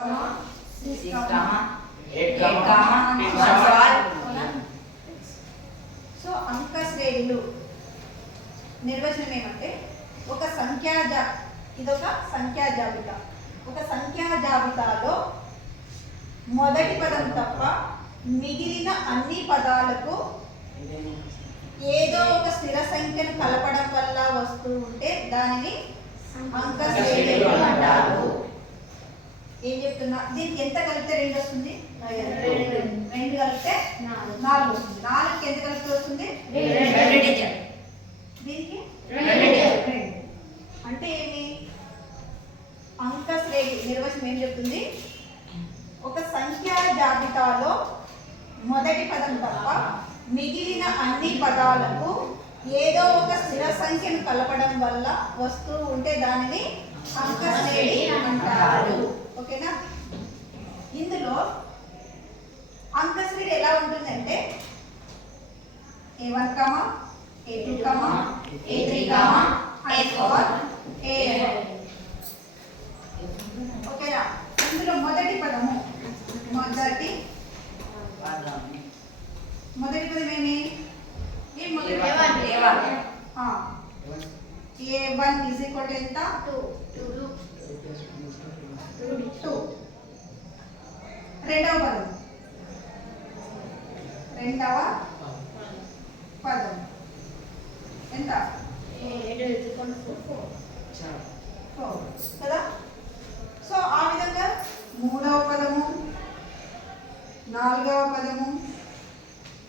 So అంక శ్రేణులు నిర్వచనం ఏమంటే ఇదొక సంఖ్యా జాబితా. ఒక సంఖ్యా జాబితాలో మొదటి పదం తప్ప మిగిలిన అన్ని పదాలకు ఏదో ఒక స్థిర సంఖ్యను కలపడం వల్ల వస్తూ ఉంటే దానిని అంక శ్రేణులు అంటారు. ఏం చెప్తున్నా, దీనికి ఎంత కలిపితే 2 వస్తుంది? 2 కలిపితే 4 వస్తుంది. 4కి ఎంత కలిపితే వస్తుంది? 2. దీనికి 2. అంటే ఏమి? అంక శ్రేణి నిర్వచనం ఏం చెప్తుంది? ఒక సంఖ్యా జాబితాలో మొదటి పదం తప్ప మిగిలిన అన్ని పదాలకు ఏదో ఒక స్థిర సంఖ్యను కలపడం వల్ల వస్తూ ఉంటే దానిని అంక శ్రేణి అంటారు. ఓకేనా? ఇందులో అంక శ్రేణి ఎలా ఉంటుందంటే A1, A2, A3, A4, A5. ఓకేనా? ఇందులో మొదటి పదం ఏమి? A1 ఈజ్ ఈక్వల్ టు ఎంత? 2. రెండవ పదం ఎంత? 4 కదా? సో ఆ విధంగా మూడవ పదము, నాలుగవ పదము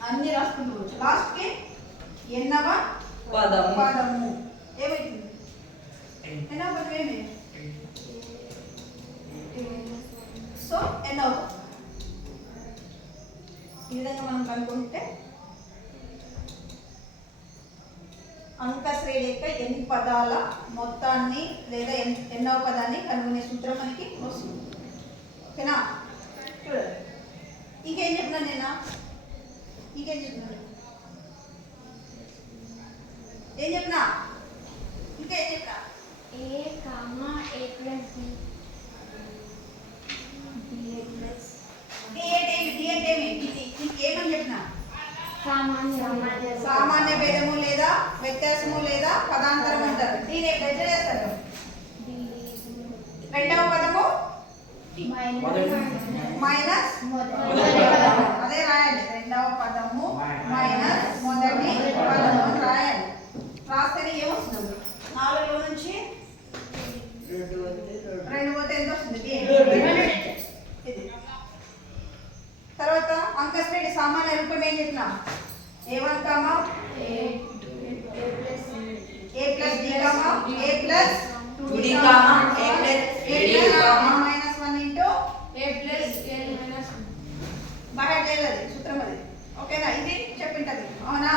అన్ని రాసుకుంటూ లాస్ట్కి ఎన్నవ పదము ఏమైతుంది? ఎన్నవ పదం ఏమి? సో ఎన్నవ ఈ విధంగా మనం కనుక్కుంటే అంక శ్రేణి యొక్క ఎన్ని పదాల మొత్తాన్ని లేదా ఎన్నవ పదాన్ని కనుగొనే సూత్రం మనకి వస్తుంది. ఓకేనా? చూడండి, ఇంకేం చెప్తున్నాను నేను? ఇంకేం చెప్పినా? ఇంకేమని చెప్పినా? సామాన్య భేదము లేదా వ్యత్యాసము లేదా పదాంతరం అంటారు. దీని ఎట్లా చేస్తారు? రెండవ పదము మైనస్ అదే రాయాలి. రెండవ పదము మైనస్ మొదటి పదము రాయాలి. రాస్తేనే ఏమొస్తుంది? 4లో నుంచి 2 పోతే ఎంత వస్తుంది? తర్వాత అంక శ్రేణి సామాన్య రూపం ఏం చెప్పినా? A1, A plus D, A plus 2D, A plus minus 1 into A plus n minus 1. బాగా చేయలేదు సూత్రం అది. ఓకేనా? ఇది చెప్పింటది. అవునా?